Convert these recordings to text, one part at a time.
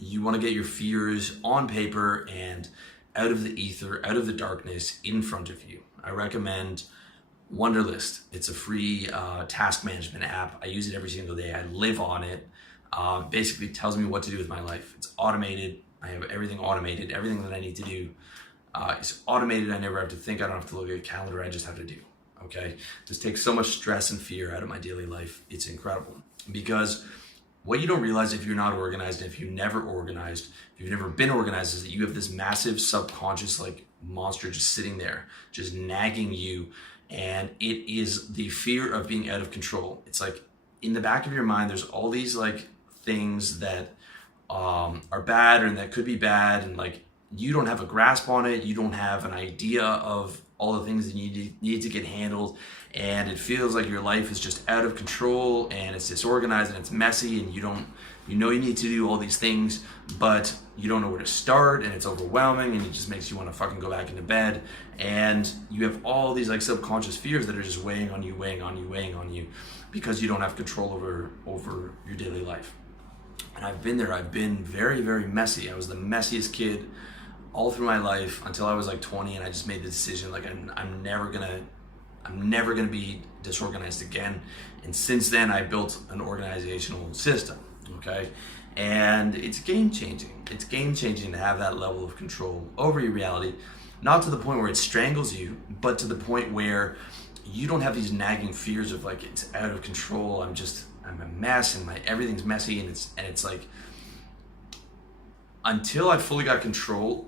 you want to get your fears on paper and out of the ether, out of the darkness, in front of you. I recommend Wunderlist. It's a free task management app. I use it every single day. I live on it. Basically tells me what to do with my life. It's automated. I have everything automated. Everything that I need to do is automated. I never have to think. I don't have to look at a calendar. I just have to do. Okay? This takes so much stress and fear out of my daily life. It's incredible. Because what you don't realize if you're not organized, and if you've never organized, if you've never been organized, is that you have this massive subconscious like monster just sitting there, just nagging you. And it is the fear of being out of control. It's like in the back of your mind, there's all these like things that are bad and that could be bad. And like, you don't have a grasp on it. You don't have an idea of all the things that you need to get handled. And it feels like your life is just out of control and it's disorganized and it's messy, and you need to do all these things, but you don't know where to start, and it's overwhelming, and it just makes you want to fucking go back into bed. And you have all these like subconscious fears that are just weighing on you because you don't have control over your daily life. And I've been there. I've been very, very messy. I was the messiest kid all through my life until I was like 20, and I just made the decision like I'm never gonna be disorganized again. And since then, I built an organizational system. Okay, and it's game changing. It's game changing to have that level of control over your reality, not to the point where it strangles you, but to the point where you don't have these nagging fears of like it's out of control. I'm a mess, and everything's messy, and it's like, until I fully got control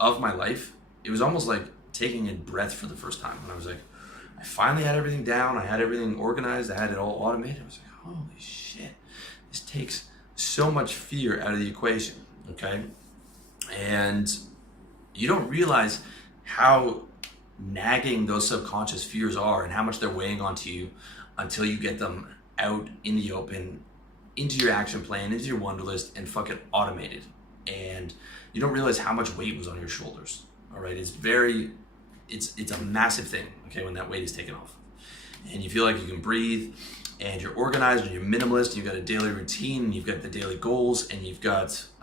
of my life, it was almost like taking a breath for the first time when I was like, I finally had everything down. I had everything organized. I had it all automated. I was like, holy shit, this takes so much fear out of the equation, okay? And you don't realize how nagging those subconscious fears are and how much they're weighing onto you until you get them out in the open, into your action plan, into your Wunderlist, and fucking automated. And you don't realize how much weight was on your shoulders, all right? It's a massive thing, okay, when that weight is taken off. And you feel like you can breathe, and you're organized, and you're minimalist, and you've got a daily routine, and you've got the daily goals, and I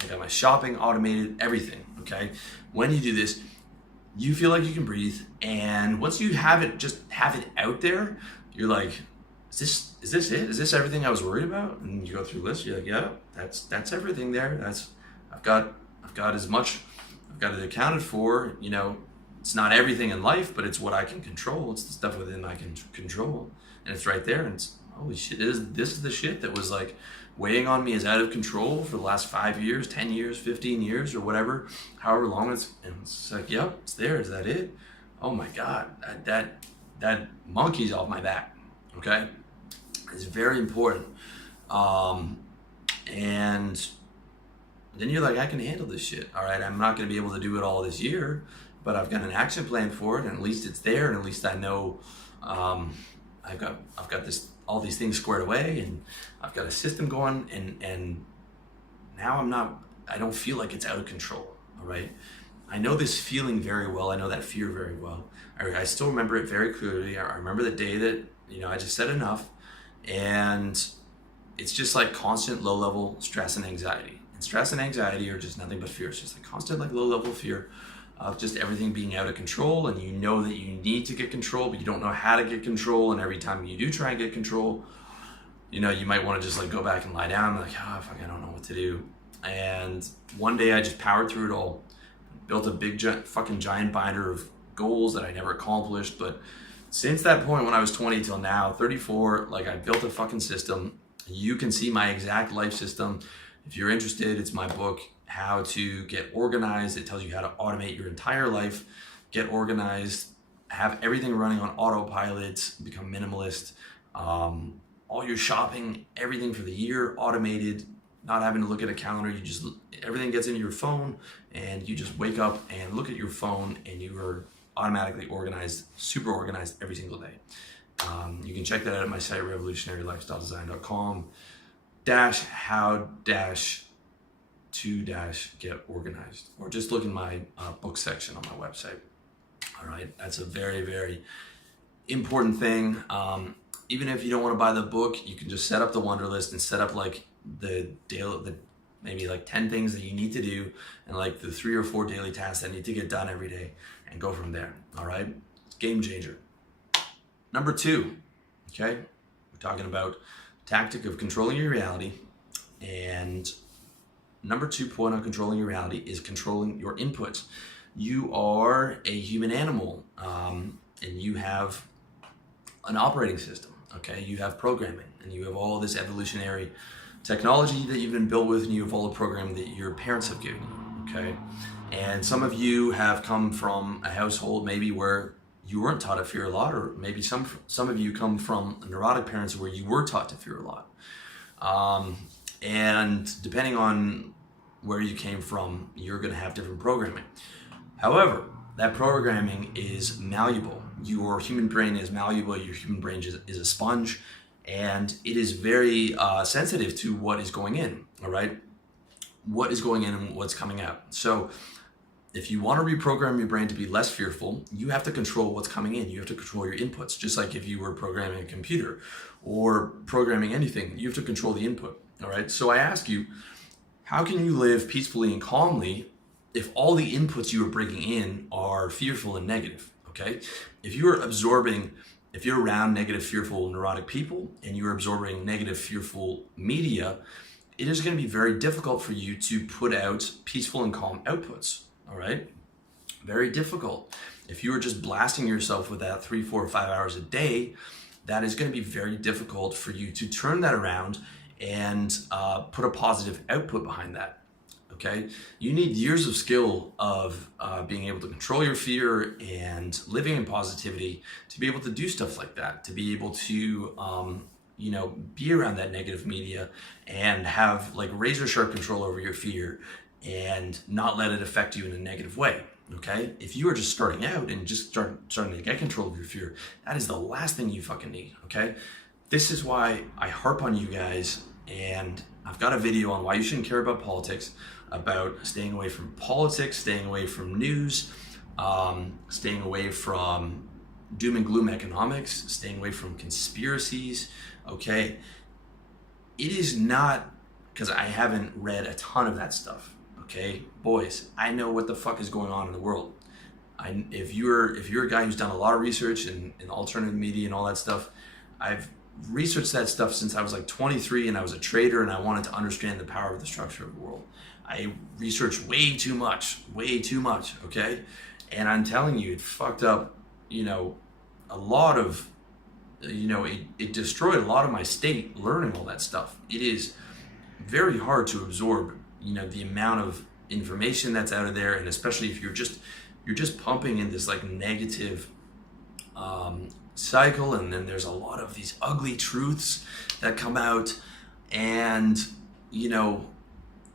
got my shopping automated, everything, okay? When you do this, you feel like you can breathe, and once you have it out there, you're like, is this it? Is this everything I was worried about? And you go through the list, you're like, yeah, that's everything there. I've got as much, I've got it accounted for, you know. It's not everything in life, but it's what I can control. It's the stuff within I can control. And it's right there. And it's, holy shit, this is the shit that was like weighing on me as out of control for the last 5 years, 10 years, 15 years, or whatever, however long it's like, yep, it's there. Is that it? Oh my God, that monkey's off my back, okay? It's very important. And then you're like, I can handle this shit. All right, I'm not gonna be able to do it all this year, but I've got an action plan for it, and at least it's there, and at least I know I've got all these things squared away, and I've got a system going, and now I don't feel like it's out of control. All right, I know this feeling very well. I know that fear very well. I still remember it very clearly. I remember the day that I just said enough, and it's just like constant low-level stress and anxiety. And stress and anxiety are just nothing but fear. It's just like constant like low-level fear of just everything being out of control, and you know that you need to get control, but you don't know how to get control. And every time you do try and get control, you might want to just like go back and lie down and like, fuck, I don't know what to do. And one day I just powered through it all, built a big fucking giant binder of goals that I never accomplished. But since that point, when I was 20 till now, 34, like I built a fucking system. You can see my exact life system. If you're interested, it's my book, How to Get Organized. It tells you how to automate your entire life, get organized, have everything running on autopilot, become minimalist, all your shopping, everything for the year automated, not having to look at a calendar. Everything gets into your phone, and you just wake up and look at your phone, and you are automatically organized, super organized every single day. You can check that out at my site, revolutionarylifestyledesign.com /how-to-get organized, or just look in my book section on my website. All right, that's a very, very important thing. Even if you don't want to buy the book, you can just set up the Wunderlist and set up like the maybe like 10 things that you need to do, and like the 3 or 4 daily tasks that need to get done every day, and go from there. All right, it's game changer. Number 2, okay, we're talking about tactic of controlling your reality, and number 2 point on controlling your reality is controlling your inputs. You are a human animal, and you have an operating system, okay? You have programming, and you have all this evolutionary technology that you've been built with, and you have all the programming that your parents have given you, okay? And some of you have come from a household maybe where you weren't taught to fear a lot, or maybe some of you come from neurotic parents where you were taught to fear a lot. And depending on where you came from, you're gonna have different programming. However, that programming is malleable. Your human brain is malleable. Your human brain is a sponge, and it is very sensitive to what is going in, all right? What is going in and what's coming out. So if you want to reprogram your brain to be less fearful, you have to control what's coming in. You have to control your inputs, just like if you were programming a computer or programming anything, you have to control the input, all right? So I ask you, how can you live peacefully and calmly if all the inputs you are bringing in are fearful and negative, okay? If you're around negative, fearful, neurotic people, and you're absorbing negative, fearful media, it is going to be very difficult for you to put out peaceful and calm outputs, all right? Very difficult. If you are just blasting yourself with that 3, 4, 5 hours a day, that is going to be very difficult for you to turn that around and put a positive output behind that. Okay, you need years of skill of being able to control your fear and living in positivity to be able to do stuff like that, to be able to, be around that negative media and have like razor sharp control over your fear and not let it affect you in a negative way. Okay, if you are just starting out and just starting to get control of your fear, that is the last thing you fucking need. Okay, this is why I harp on you guys, and I've got a video on why you shouldn't care about politics, about staying away from politics, staying away from news, staying away from doom and gloom economics, staying away from conspiracies, okay? It is not because I haven't read a ton of that stuff, okay? Boys, I know what the fuck is going on in the world. If you're a guy who's done a lot of research in alternative media and all that stuff, I've researched that stuff since I was like 23, and I was a trader, and I wanted to understand the power of the structure of the world. I researched way too much, okay? And I'm telling you, it fucked up, a lot of, it destroyed a lot of my state learning all that stuff. It is very hard to absorb, the amount of information that's out of there, and especially if you're just pumping in this like negative cycle, and then there's a lot of these ugly truths that come out, and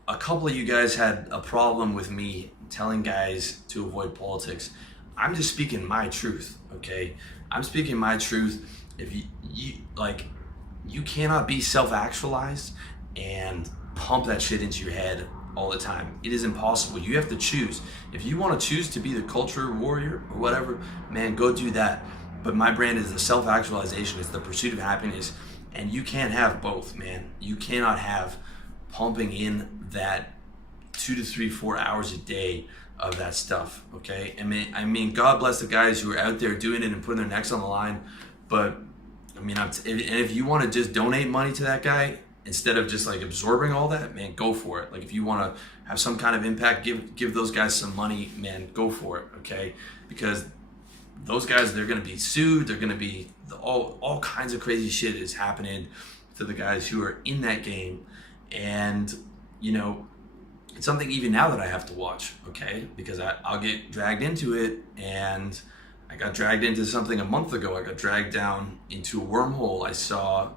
a couple of you guys had a problem with me telling guys to avoid politics. I'm just speaking my truth, okay? I'm speaking my truth. If you cannot be self-actualized and pump that shit into your head all the time. It is impossible. You have to choose. If you want to choose to be the culture warrior or whatever, man, go do that. But my brand is the self-actualization. It's the pursuit of happiness, and you can't have both, man. You cannot have pumping in that 2 to 3, 4 hours a day of that stuff, okay? I mean, God bless the guys who are out there doing it and putting their necks on the line, but if you want to just donate money to that guy instead of just like absorbing all that, man, go for it. Like if you want to have some kind of impact, give those guys some money, man, go for it, okay? Because those guys, they're going to be sued. They're going to be all kinds of crazy shit is happening to the guys who are in that game. And, it's something even now that I have to watch, okay? Because I'll get dragged into it, and I got dragged into something a month ago. I got dragged down into a wormhole.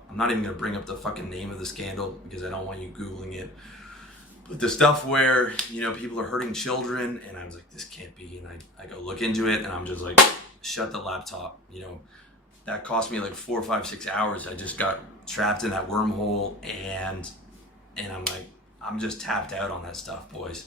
I'm not even going to bring up the fucking name of the scandal because I don't want you Googling it. But the stuff where, people are hurting children, and I was like, this can't be. And I go look into it, and I'm just like, shut the laptop. That cost me like 4, 5, 6 hours. I just got trapped in that wormhole, and I'm like, I'm just tapped out on that stuff, boys.